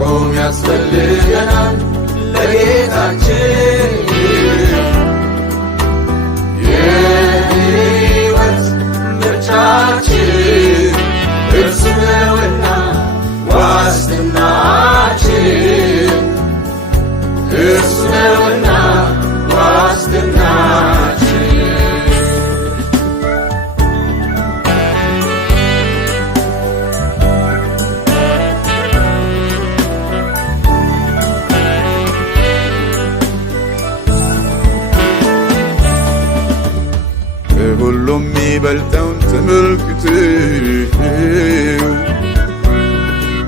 መቆም ያስፈልገናል ለጌታችን የሕይወት ምርጫችን እርሱ ነውና ዋስትናችን እርሱ ነውና ዋስትናችን ሁሉም የሚበልጠውን ተመልክተህ